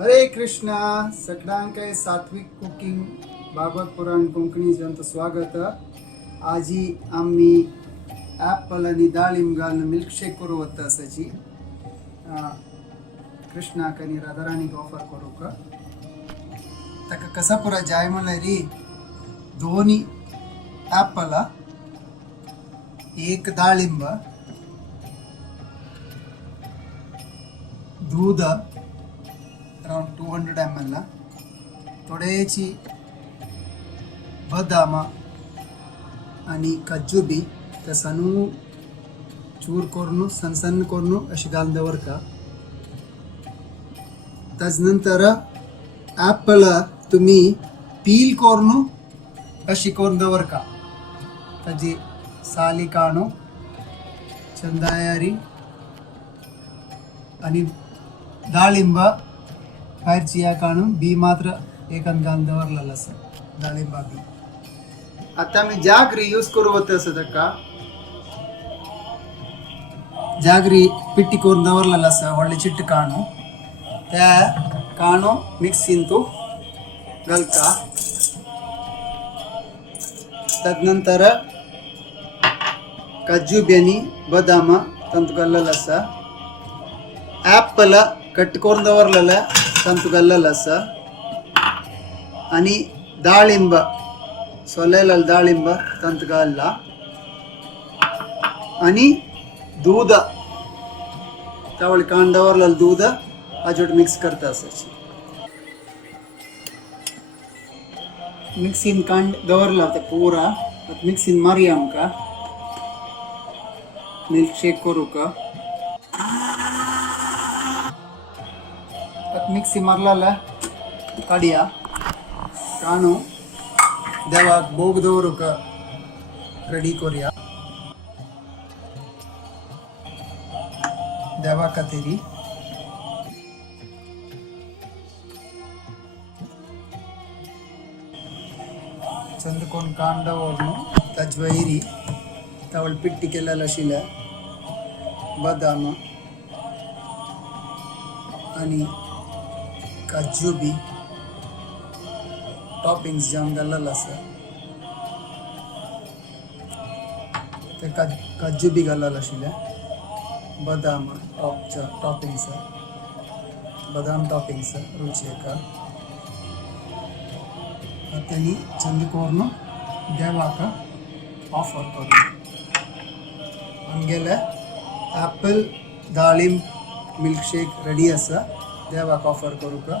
हरे कृष्णा सगळ्यांक सात्विक कुकिंग भागवत पुराण कोंकणी ज्यांचं स्वागत. आजी आम्ही ॲपल आणि डाळिंब घालून मिल्कशेक करू होतं असाची कृष्णाक आणि राधाराणीक ऑफर करू का ताका कसा पुरा जाय म्हणलं रे. दोन्ही ॲपल, एक डाळिंब, दूध अराउंड 200 ml, थोडेची बदाम आणि काजू बी तसनू चूर करून सनसन करून अशी घालून दवर का. ताज नंतर ॲपल तुम्ही पील करून अशी करून दवर का. ताजी साली काणू चंदायारी आणि डाळिंब भायरची या काणून बी मात्र एकान घालून दवरलेलं असं डाळिंबा बी. आता मी जागरी यूज करू होते असं ताका जागरी पिट्टी करून दवरलेलं असं व्हडले चिट्ट काणू त्या काणू मिक्सीन तू घालता. तदनंतर काजू बियाणी बदाम ತಂತು घाललेलं असा. ॲपल कट करून दवरलेलं ತಂತು घाललेलं असा आणि डाळिंब सोललेलं डाळिंब ತಂತು घालला आणि दूध त्यावेळी कांड दवरलेलं दूध हाजोड मिक्स करता असायची. मिक्सीन कांड दवरला ते पुरा मिक्सीन मारी आमका मिल्कशेक करू का. मिक्सी मारला काढया काणू देवाक बोग दवरू का रेडी करूया. देवा खातीर चंद कोण कांड दवरून ताजे वयरी तावळ पिट्टी केलेलं आशिल्लें बदाम आणि काजू बी टॉपिंग्स जाम घाललेलं आसा. ते काजू बी घाललेलं आशिल्लें बदाम टॉपिंग्स बदाम टॉपिंग्स रुचेक त्यांनी चंद करून देवाक ऑफर करू. आमगेले ॲपल डाळिंब मिल्कशेक रेडी आसा देवाक ऑफर करू का.